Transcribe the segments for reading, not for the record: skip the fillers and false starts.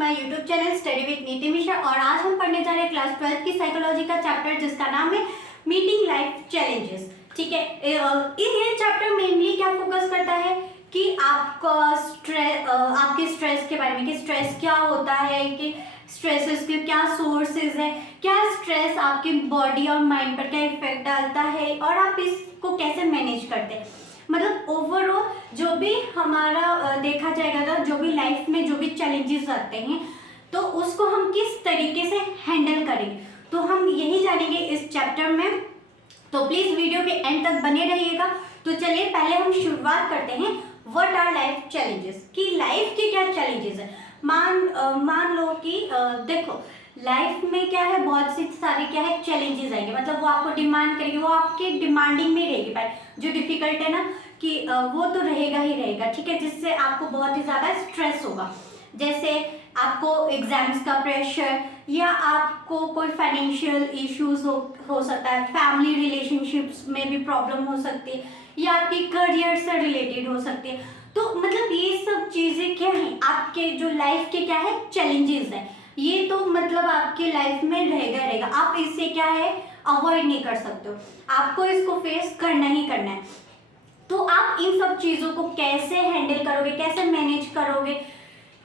My YouTube channel study with नीति मिश्रा। और आज हम पढ़ने जा रहे हैं क्लास 12 की साइकोलॉजी का चैप्टर जिसका नाम है मीटिंग लाइफ चैलेंजेस। ठीक है, ये चैप्टर मेनली क्या फोकस करता है कि आपका स्ट्रेस, आपके स्ट्रेस के बारे में कि स्ट्रेस क्या होता है, कि स्ट्रेसेस के क्या सोर्सेज है, क्या स्ट्रेस आपकी बॉडी और माइंड पर क्या इफेक्ट डालता है और आप इसको कैसे मैनेज करते हैं। मतलब ओवरऑल जो भी हमारा देखा जाएगा, जो भी लाइफ में जो भी चैलेंजेस आते हैं तो उसको हम किस तरीके से हैंडल करेंगे, तो हम यही जानेंगे इस चैप्टर में। तो प्लीज वीडियो के एंड तक बने रहिएगा। तो चलिए पहले हम शुरुआत करते हैं व्हाट आर लाइफ चैलेंजेस, कि लाइफ के क्या चैलेंजेस है। मान लो कि देखो लाइफ में क्या है, बहुत सी सारे क्या है चैलेंजेस आएंगे, मतलब वो आपको डिमांड करेंगे, वो आपके डिमांडिंग में रहेगी। पर जो डिफिकल्ट है ना कि वो तो रहेगा ही रहेगा, ठीक है, जिससे आपको बहुत ही ज़्यादा स्ट्रेस होगा। जैसे आपको एग्जाम्स का प्रेशर, या आपको कोई फाइनेंशियल इश्यूज हो सकता है, फैमिली रिलेशनशिप्स में भी प्रॉब्लम हो सकती है, या आपकी करियर से रिलेटेड हो सकती है। तो मतलब ये सब चीज़ें क्या हैं, आपके जो लाइफ के क्या है चैलेंजेस है, ये तो मतलब आपके लाइफ में रहेगा, आप इससे क्या है अवॉइड नहीं कर सकते हो, आपको इसको फेस करना ही करना है। तो आप इन सब चीज़ों को कैसे हैंडल करोगे, कैसे मैनेज करोगे,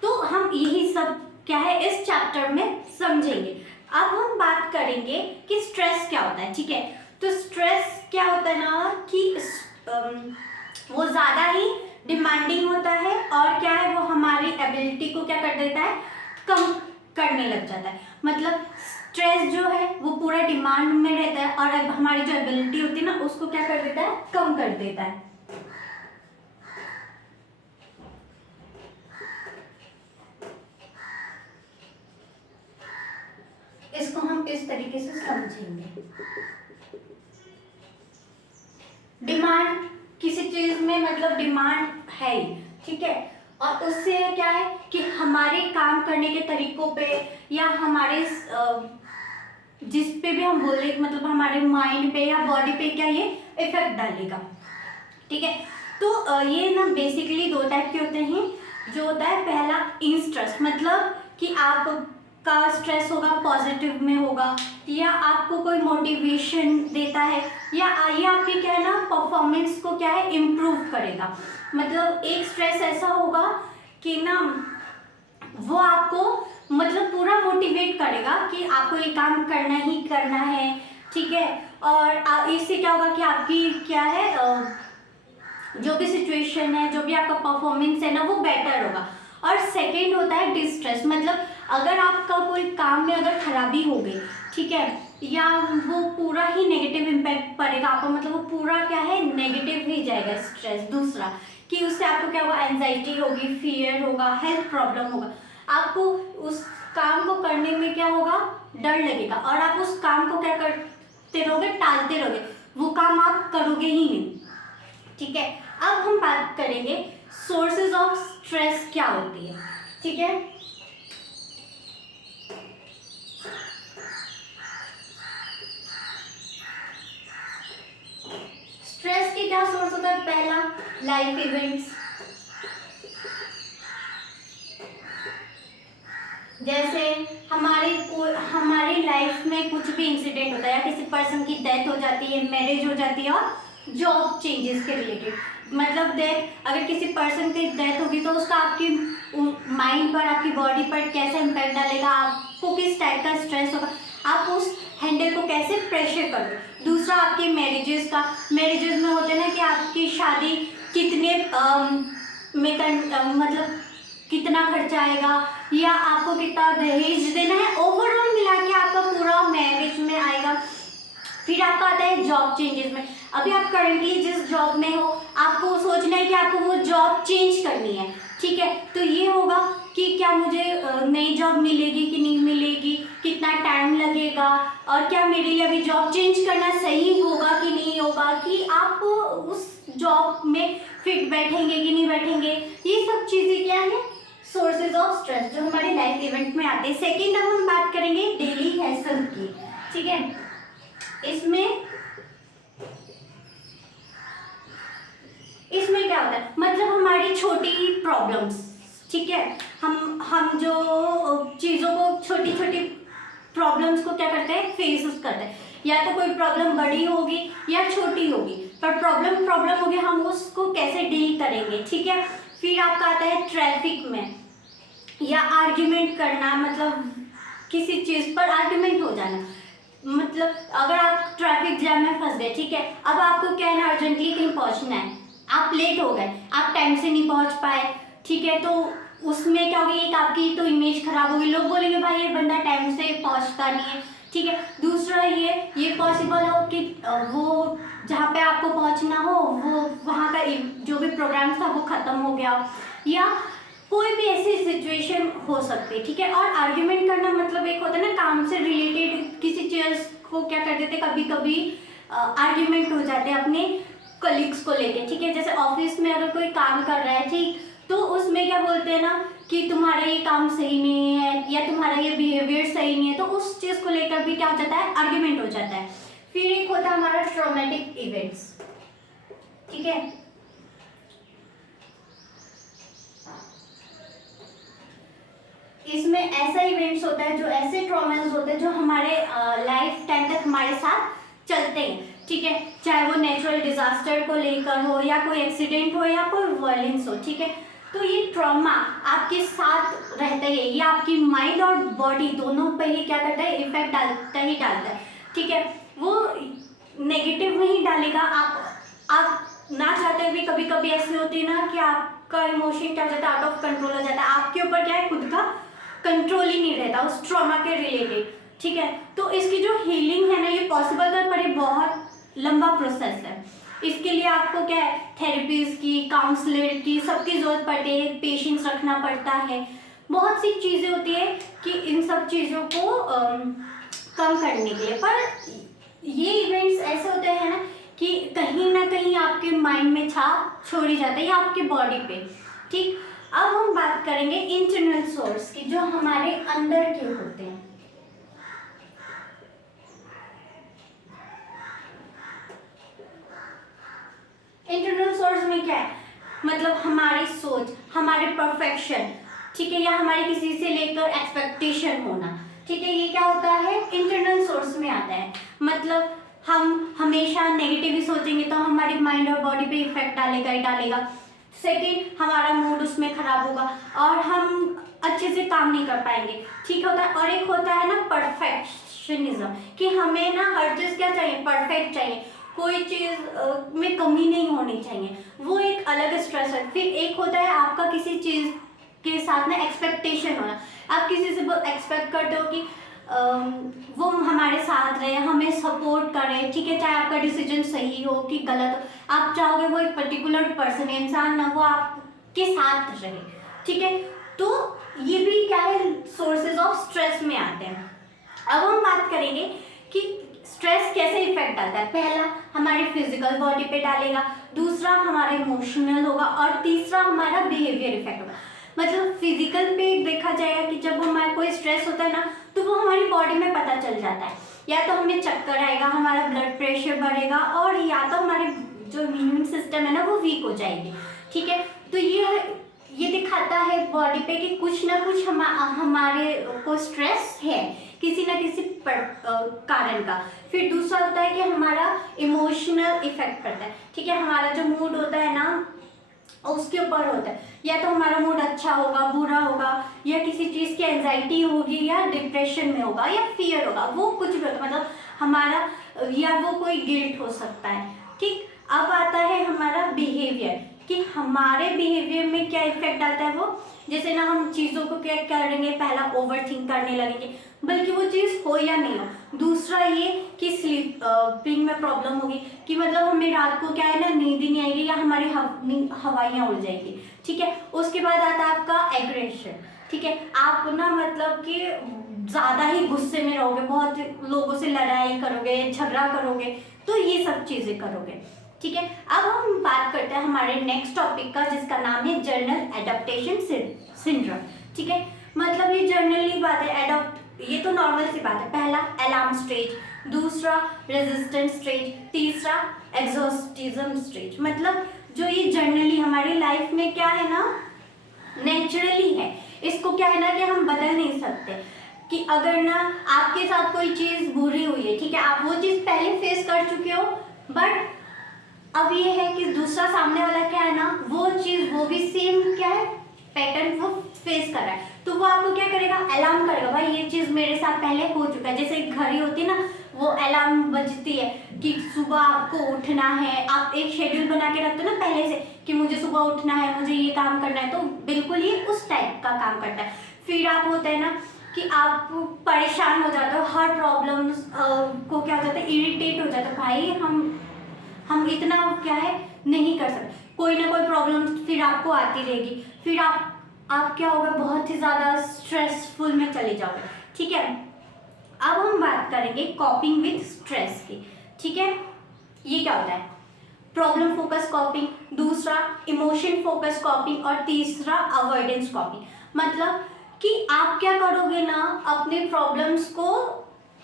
तो हम यही सब क्या है इस चैप्टर में समझेंगे। अब हम बात करेंगे कि स्ट्रेस क्या होता है। ठीक है, तो स्ट्रेस क्या होता है ना कि वो ज़्यादा ही डिमांडिंग होता है और क्या है वो हमारी एबिलिटी को क्या कर देता है, कम करने लग जाता है। मतलब स्ट्रेस जो है वो पूरा डिमांड में रहता है और अब हमारी जो एबिलिटी होती है ना उसको क्या कर देता है, कम कर देता है। इसको हम इस तरीके से समझेंगे। डिमांड किसी चीज में मतलब डिमांड है ही, ठीक है, और उससे क्या है कि हमारे काम करने के तरीकों पे या हमारे जिस पे भी हम बोले मतलब हमारे माइंड पे या बॉडी पे क्या ये इफेक्ट डालेगा। ठीक है, तो ये ना बेसिकली दो टाइप के होते हैं। जो होता है पहला इंस्ट्रेस, मतलब कि आपका स्ट्रेस होगा पॉजिटिव में होगा, या आपको कोई मोटिवेशन देता है, या ये आपकी क्या है ना परफॉर्मेंस को क्या है इम्प्रूव करेगा। मतलब एक स्ट्रेस ऐसा होगा कि ना वो आपको मतलब पूरा मोटिवेट करेगा कि आपको ये काम करना ही करना है, ठीक है, और इससे क्या होगा कि आपकी क्या है जो भी सिचुएशन है, जो भी आपका परफॉर्मेंस है ना वो बेटर होगा। और सेकंड होता है डिस्ट्रेस, मतलब अगर आपका कोई काम में अगर खराबी हो गई, ठीक है, या वो पूरा ही नेगेटिव इम्पैक्ट पड़ेगा आपको, मतलब वो पूरा क्या है नेगेटिव ही जाएगा स्ट्रेस। दूसरा कि उससे आपको क्या होगा, एंजाइटी होगी, फियर होगा, हेल्थ प्रॉब्लम होगा, आपको उस काम को करने में क्या होगा, डर लगेगा, और आप उस काम को क्या करते रहोगे, टालते रहोगे, वो काम आप करोगे ही नहीं। ठीक है, अब हम बात करेंगे सोर्सेज ऑफ स्ट्रेस क्या होती है। ठीक है, स्ट्रेस के क्या सोर्स होता है, पहला लाइफ इवेंट्स, जैसे हमारी लाइफ में कुछ भी इंसिडेंट होता है, या किसी पर्सन की डेथ हो जाती है, मैरिज हो जाती है, और जॉब चेंजेस के रिलेटेड। मतलब डेथ, अगर किसी पर्सन की डेथ होगी तो उसका आपकी माइंड पर, आपकी बॉडी पर कैसे इम्पैक्ट डालेगा, आपको किस टाइप का स्ट्रेस होगा, आप उस हैंडल को कैसे प्रेशर करोगे। दूसरा आपके मैरिजेस में होते हैं ना कि आपकी शादी कितने मतलब कितना खर्चा आएगा, या आपको कितना दहेज देना है, ओवरऑल मिला के आपका पूरा मैरिज में आएगा। फिर आपका आता है जॉब चेंजेस में, अभी आप करंटली जिस जॉब में हो आपको सोचना है कि आपको वो जॉब चेंज करनी है। ठीक है, तो ये होगा कि क्या मुझे नई जॉब मिलेगी कि नहीं मिलेगी, कितना टाइम लगेगा, और क्या मेरे लिए अभी जॉब चेंज करना सही होगा कि नहीं होगा, कि आप उस जॉब में फिट बैठेंगे कि नहीं बैठेंगे। ये सब चीज़ें क्या है सोर्सेज ऑफ स्ट्रेस जो हमारे लाइफ इवेंट में आते हैं। सेकेंड अब हम बात करेंगे डेली हैसल की। ठीक है, इसमें क्या होता है, मतलब हमारी छोटी प्रॉब्लम्स, ठीक है, हम जो चीज़ों को, छोटी छोटी प्रॉब्लम्स को क्या करते हैं, फेस करते हैं। या तो कोई प्रॉब्लम बड़ी होगी या छोटी होगी, पर प्रॉब्लम होगी, हम उसको कैसे डील करेंगे, ठीक है। फिर आपका आता है ट्रैफिक में या आर्ग्यूमेंट करना, मतलब किसी चीज़ पर आर्ग्यूमेंट हो जाना। मतलब अगर आप ट्रैफिक जैम में फंस गए, ठीक है, अब आपको क्या है ना, अर्जेंटली कहीं पहुंचना है, आप लेट हो गए, आप टाइम से नहीं पहुंच पाए, ठीक है, तो उसमें क्या होगी, एक आपकी तो इमेज खराब होगी, लोग बोलेंगे भाई ये बंदा टाइम से पहुंचता नहीं है, ठीक है। दूसरा ये पॉसिबल हो कि वो जहाँ पे आपको पहुंचना हो वो वहाँ का जो भी प्रोग्राम था वो ख़त्म हो गया, या कोई भी ऐसी सिचुएशन हो सकती है, ठीक है। और आर्ग्यूमेंट करना मतलब एक होता है ना, काम से रिलेटेड किसी चीज़ को क्या करते थे, कभी कभी आर्ग्यूमेंट हो जाते हैं अपने कलीग्स को लेके, ठीक है। जैसे ऑफिस में अगर कोई काम कर रहा है, ठीक, तो उसमें क्या बोलते हैं ना कि तुम्हारा ये काम सही नहीं है या तुम्हारा ये बिहेवियर सही नहीं है, तो उस चीज़ को लेकर भी क्या हो जाता है, आर्ग्यूमेंट हो जाता है। फिर एक होता है हमारा ट्रॉमेटिक इवेंट्स, ठीक है। इसमें ऐसा इवेंट्स होता है, जो ऐसे ट्रॉमास होते हैं जो हमारे लाइफ टाइम तक हमारे साथ चलते हैं, ठीक है। चाहे वो नेचुरल डिजास्टर को लेकर हो या कोई एक्सीडेंट हो या कोई वायलेंस हो, ठीक है। तो ये ट्रॉमा आपके साथ रहता है, ये आपकी माइंड और बॉडी दोनों पे ही क्या करता है, इफेक्ट डालता है, ठीक है। वो नेगेटिव में ही डालेगा। आप ना चाहते हुए कभी कभी ऐसी होती है ना कि आपका इमोशन क्या हो जाता है, आउट ऑफ कंट्रोल हो जाता है, आपके ऊपर क्या है, खुद का कंट्रोल ही नहीं रहता उस ट्रॉमा के रिलेटेड, ठीक है। तो इसकी जो हीलिंग है ना, ये पॉसिबल है, पर ये बहुत लंबा प्रोसेस है। इसके लिए आपको क्या है, थेरेपीज की, काउंसलर की, सबकी जरूरत पड़ती है, पेशेंस रखना पड़ता है, बहुत सी चीज़ें होती है कि इन सब चीज़ों को कम करने के लिए। पर ये इवेंट्स ऐसे होते हैं ना कि कहीं ना कहीं आपके माइंड में छाप छोड़ी जाती है या आपके बॉडी पे, ठीक। अब हम बात करेंगे इंटरनल सोर्स की, जो हमारे अंदर के होते हैं। इंटरनल सोर्स में क्या है, मतलब हमारी सोच, हमारे परफेक्शन, ठीक है, या हमारे किसी से लेकर एक्सपेक्टेशन होना, ठीक है, ये क्या होता है, इंटरनल सोर्स में आता है। मतलब हम हमेशा नेगेटिव ही सोचेंगे तो हमारी माइंड और बॉडी पे इफेक्ट डालेगा ही डालेगा। सेकेंड, हमारा मूड उसमें खराब होगा और हम अच्छे से काम नहीं कर पाएंगे, ठीक होता है। और एक होता है ना परफेक्शनिज्म, कि हमें ना हर चीज़ क्या चाहिए, परफेक्ट चाहिए, कोई चीज़ में कमी नहीं होनी चाहिए, वो एक अलग स्ट्रेस है। फिर एक होता है आपका किसी चीज़ के साथ ना एक्सपेक्टेशन होना, आप किसी से एक्सपेक्ट करते हो कि वो हमारे साथ रहे, हमें सपोर्ट करे, ठीक है, चाहे आपका डिसीजन सही हो कि गलत हो, आप चाहोगे वो एक पर्टिकुलर पर्सन, इंसान ना, वो आपके साथ रहे, ठीक है। तो ये भी क्या है, सोर्सेज ऑफ स्ट्रेस में आते हैं। अब हम बात करेंगे कि स्ट्रेस कैसे इफेक्ट डालता है। पहला हमारी फिजिकल बॉडी पे डालेगा, दूसरा हमारा इमोशनल होगा, और तीसरा हमारा बिहेवियर इफेक्ट होगा। मतलब फिजिकल पे देखा जाएगा कि जब हमारा कोई स्ट्रेस होता है ना, तो वो हमारी बॉडी में पता चल जाता है, या तो हमें चक्कर आएगा, हमारा ब्लड प्रेशर बढ़ेगा, और या तो हमारे जो इम्यून सिस्टम है ना वो वीक हो जाएगी, ठीक है। तो ये दिखाता है बॉडी पे कि कुछ ना कुछ हमारे को स्ट्रेस है किसी ना किसी कारण का। फिर दूसरा होता है कि हमारा इमोशनल इफेक्ट पड़ता है, ठीक है, हमारा जो मूड होता है ना उसके ऊपर होता है, या तो हमारा मूड अच्छा होगा, बुरा होगा, या किसी चीज़ की एंजाइटी होगी, या डिप्रेशन में होगा, या फियर होगा, वो कुछ भी होता है, मतलब हमारा, या वो कोई गिल्ट हो सकता है, ठीक। अब आता है हमारा बिहेवियर, कि हमारे बिहेवियर में क्या इफेक्ट डालता है वो, जैसे ना हम चीज़ों को क्या करेंगे, पहला ओवरथिंक करने लगेंगे, बल्कि वो चीज़ हो या नहीं हो। दूसरा ये कि स्लीपिंग में प्रॉब्लम होगी, कि मतलब हमें रात को क्या है ना, नींद ही नहीं आएगी, या हमारी हवाइयाँ उड़ जाएगी, ठीक है। उसके बाद आता है आपका एग्रेशन, ठीक है, आप ना मतलब कि ज़्यादा ही गुस्से में रहोगे, बहुत लोगों से लड़ाई करोगे, झगड़ा करोगे, तो ये सब चीज़ें करोगे, ठीक है। अब हम बात करते हैं हमारे नेक्स्ट टॉपिक का, जिसका नाम है जर्नल एडेप्टेशन सिंड्रोम, ठीक है। मतलब ये जर्नली बात है, ये तो नॉर्मल सी बात है। पहला अलार्म स्टेज, दूसरा रेजिस्टेंस स्टेज, तीसरा एग्जॉस्टिज्म स्टेज। मतलब जो ये जर्नली हमारी लाइफ में क्या है ना, नेचुरली है, इसको क्या है ना कि हम बदल नहीं सकते। कि अगर ना आपके साथ कोई चीज बुरी हुई है, ठीक है, आप वो चीज पहले फेस कर चुके हो, बट अब ये है कि दूसरा सामने वाला क्या है ना, वो चीज वो भी सेम क्या है पैटर्न वो फेस कर रहा है, तो वो आपको क्या करेगा, अलार्म करेगा, भाई ये चीज मेरे साथ पहले हो चुका है। जैसे घड़ी होती है ना, वो अलार्म बजती है कि सुबह आपको उठना है, आप एक शेड्यूल बना के रखते हो ना पहले से कि मुझे सुबह उठना है, मुझे ये काम करना है, तो बिल्कुल ये उस टाइप का काम करता है। फिर आप होता है ना कि आप परेशान हो जाते हो, हर प्रॉब्लम्स को क्या हो जाता है, इरिटेट हो जाता है, भाई हम इतना क्या है नहीं कर सकते, कोई ना कोई प्रॉब्लम फिर आपको आती रहेगी, फिर आप क्या होगा, बहुत ही ज़्यादा स्ट्रेसफुल में चले जाओगे। ठीक है, अब हम बात करेंगे कॉपिंग विद स्ट्रेस की। ठीक है, ये क्या होता है, प्रॉब्लम फोकस कॉपिंग, दूसरा इमोशन फोकस कॉपिंग और तीसरा अवॉइडेंस कॉपिंग। मतलब कि आप क्या करोगे ना, अपने प्रॉब्लम्स को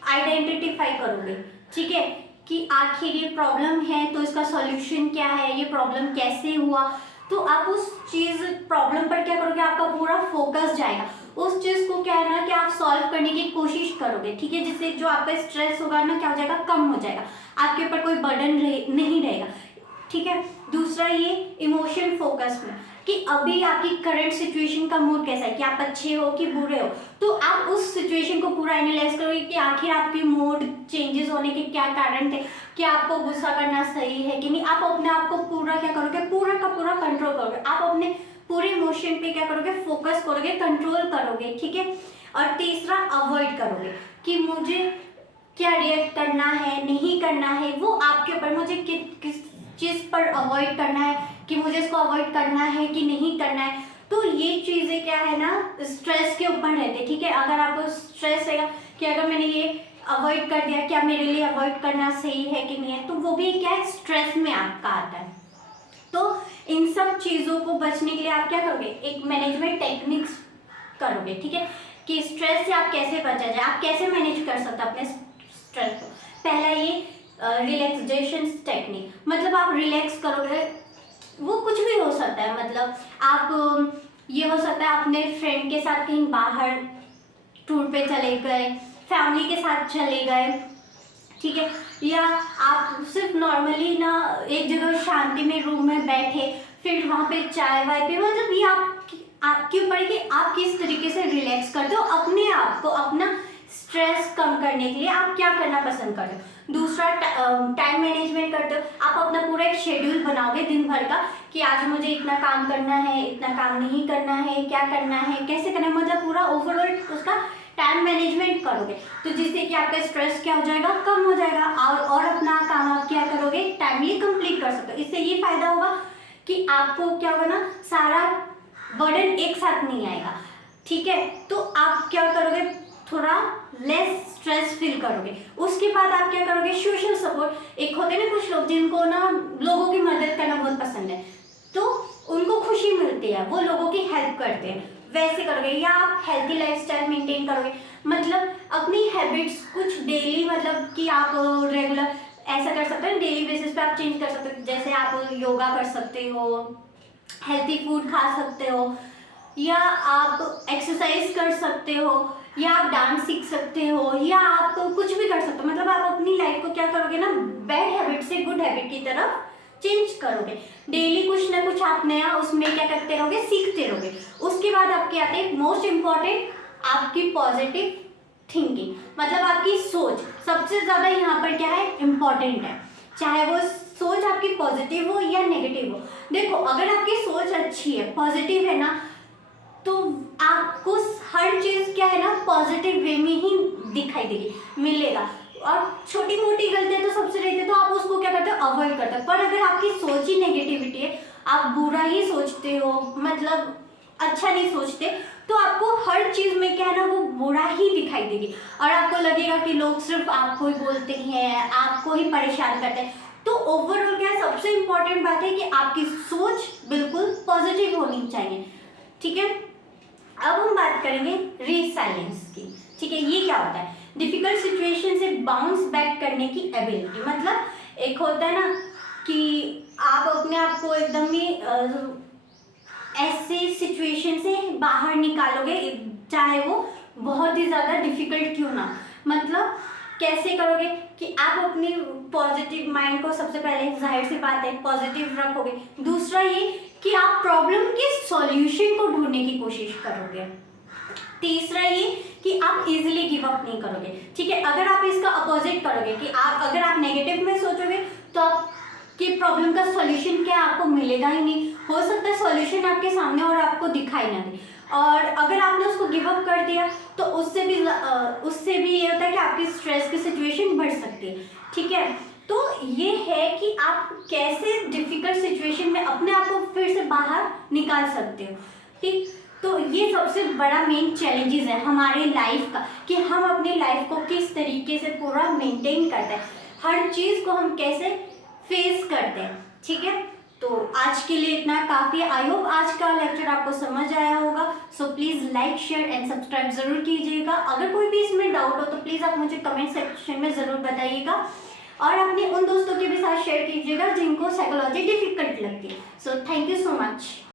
आइडेंटिफाई करोगे। ठीक है, कि आखिर ये प्रॉब्लम है तो इसका सॉल्यूशन क्या है, ये प्रॉब्लम कैसे हुआ, तो आप उस चीज प्रॉब्लम पर क्या करोगे, आपका पूरा फोकस जाएगा उस चीज को क्या है ना कि आप सॉल्व करने की कोशिश करोगे। ठीक है, जिससे जो आपका स्ट्रेस होगा ना क्या हो जाएगा, कम हो जाएगा, आपके ऊपर कोई बर्डन नहीं रहेगा। ठीक है, दूसरा ये इमोशन फोकस में कि अभी आपकी करंट सिचुएशन का मूड कैसा है, कि आप अच्छे हो कि बुरे हो, तो आप उस सिचुएशन को पूरा एनालाइज करोगे कि आखिर आपके मूड चेंजेस होने के क्या कारण थे, कि आपको गुस्सा करना सही है कि नहीं। आप अपने आप को पूरा क्या करोगे, पूरा का पूरा कंट्रोल करोगे, आप अपने पूरे इमोशन पे क्या करोगे, फोकस करोगे, कंट्रोल करोगे। ठीक है, और तीसरा अवॉइड करोगे कि मुझे क्या रिएक्ट करना है नहीं करना है, वो आपके ऊपर, मुझे किस चीज़ पर अवॉइड करना है, कि मुझे इसको अवॉइड करना है कि नहीं करना है। तो ये चीज़ें क्या है ना स्ट्रेस के ऊपर रहते। ठीक है, अगर आपको स्ट्रेस रहेगा कि अगर मैंने ये अवॉइड कर दिया, क्या मेरे लिए अवॉइड करना सही है कि नहीं है, तो वो भी क्या है स्ट्रेस में आपका आता है। तो इन सब चीज़ों को बचने के लिए आप क्या करोगे, एक मैनेजमेंट टेक्निक्स करोगे। ठीक है, कि स्ट्रेस से आप कैसे बचा जाए, आप कैसे मैनेज कर सकते हो अपने स्ट्रेस को। पहला ये रिलैक्सेशन टेक्निक, मतलब आप रिलैक्स करोगे, वो कुछ भी हो सकता है, मतलब आप ये हो सकता है अपने फ्रेंड के साथ कहीं बाहर टूर पे चले गए, फैमिली के साथ चले गए। ठीक है, या आप सिर्फ नॉर्मली ना एक जगह शांति में रूम में बैठे, फिर वहाँ पे चाय वाय पे, मतलब ये आपके ऊपर है कि आप किस तरीके से रिलैक्स करते हो अपने आप को, अपना स्ट्रेस कम करने के लिए आप क्या करना पसंद करते हो। दूसरा टाइम मैनेजमेंट करते हो, आप अपना पूरा एक शेड्यूल बनाओगे दिन भर का कि आज मुझे इतना काम करना है, इतना काम नहीं करना है, क्या करना है, कैसे करना है, मतलब पूरा ओवरऑल उसका टाइम मैनेजमेंट करोगे, तो जिससे कि आपका स्ट्रेस क्या हो जाएगा, कम हो जाएगा, और अपना काम आप क्या करोगे, टाइमली कंप्लीट कर सकते हो। इससे ये फायदा होगा कि आपको क्या होगा ना, सारा बर्डन एक साथ नहीं आएगा। ठीक है, तो आप क्या करोगे, थोड़ा लेस स्ट्रेस फील करोगे। उसके बाद आप क्या करोगे, सोशल सपोर्ट। एक होते हैं ना कुछ लोग जिनको ना लोगों की मदद करना बहुत पसंद है, तो उनको खुशी मिलती है, वो लोगों की हेल्प करते हैं, वैसे करोगे। या आप हेल्थी लाइफस्टाइल मेंटेन करोगे, मतलब अपनी हैबिट्स कुछ डेली, मतलब कि आप रेगुलर ऐसा कर सकते हो, डेली बेसिस पे आप चेंज कर सकते हो। जैसे आप योगा कर सकते हो, हेल्थी फूड खा सकते हो, या आप एक्सरसाइज कर सकते हो, या आप डांस सीख सकते हो, या आप कुछ भी कर सकते हो। मतलब आप अपनी लाइफ को क्या करोगे ना, बैड हैबिट से गुड हैबिट की तरफ चेंज करोगे। डेली कुछ ना कुछ आप नया उसमें क्या करते रहोगे, सीखते रहोगे। उसके बाद आपके आते हैं मोस्ट इम्पॉर्टेंट, आपकी पॉजिटिव थिंकिंग, मतलब आपकी सोच सबसे ज़्यादा यहाँ पर क्या है इम्पॉर्टेंट है, चाहे वो सोच आपकी पॉजिटिव हो या नेगेटिव हो। देखो, अगर आपकी सोच अच्छी है, पॉजिटिव है ना, तो आपको हर चीज़ क्या है ना पॉजिटिव वे में ही दिखाई देगी, मिलेगा। और छोटी मोटी गलतियां तो सबसे रहती है, तो आप उसको क्या करते हो, अवॉइड करते हो। पर अगर आपकी सोच ही नेगेटिविटी है, आप बुरा ही सोचते हो, मतलब अच्छा नहीं सोचते, तो आपको हर चीज़ में क्या है ना वो बुरा ही दिखाई देगी, और आपको लगेगा कि लोग सिर्फ आपको ही बोलते हैं, आपको ही परेशान करते हैं। तो ओवरऑल क्या है, सबसे इम्पोर्टेंट बात है कि आपकी सोच बिल्कुल पॉजिटिव होनी चाहिए। ठीक है, अब हम बात करेंगे रिसाइलेंस की। ठीक है, ये क्या होता है, डिफिकल्ट सिचुएशन से बाउंस बैक करने की एबिलिटी। मतलब एक होता है ना कि आप अपने आप को एकदम ही ऐसे सिचुएशन से बाहर निकालोगे, चाहे वो बहुत ही ज़्यादा डिफिकल्ट क्यों ना। मतलब कैसे करोगे कि आप अपनी पॉजिटिव माइंड को सबसे पहले, जाहिर सी बात है, पॉजिटिव रखोगे। दूसरा ये कि आप प्रॉब्लम के सॉल्यूशन को ढूंढने की कोशिश करोगे। तीसरा ये कि आप इजीली गिव अप नहीं करोगे। ठीक है, अगर आप इसका अपोजिट करोगे कि अगर आप नेगेटिव में सोचोगे तो आपकी प्रॉब्लम का सॉल्यूशन क्या आपको मिलेगा ही नहीं। हो सकता है सॉल्यूशन आपके सामने और आपको दिखाई ना दे, और अगर आपने उसको गिव अप कर दिया तो उससे भी ये होता है कि आपकी स्ट्रेस की सिचुएशन बढ़ सकती है। ठीक है, तो ये है कि आप कैसे डिफिकल्ट सिचुएशन में अपने आप को फिर से बाहर निकाल सकते हो। ठीक, तो ये सबसे बड़ा मेन चैलेंजेस है हमारे लाइफ का, कि हम अपनी लाइफ को किस तरीके से पूरा मेंटेन करते हैं, हर चीज़ को हम कैसे फेस करते हैं। ठीक है, तो आज के लिए इतना काफ़ी। आई होप आज का लेक्चर आपको समझ आया होगा। So please like, share and subscribe ज़रूर कीजिएगा। अगर कोई भी इसमें डाउट हो तो प्लीज़ आप मुझे कमेंट सेक्शन में ज़रूर बताइएगा, और अपने उन दोस्तों के भी साथ शेयर कीजिएगा जिनको साइकोलॉजी डिफिकल्ट लगती है। So thank you so much.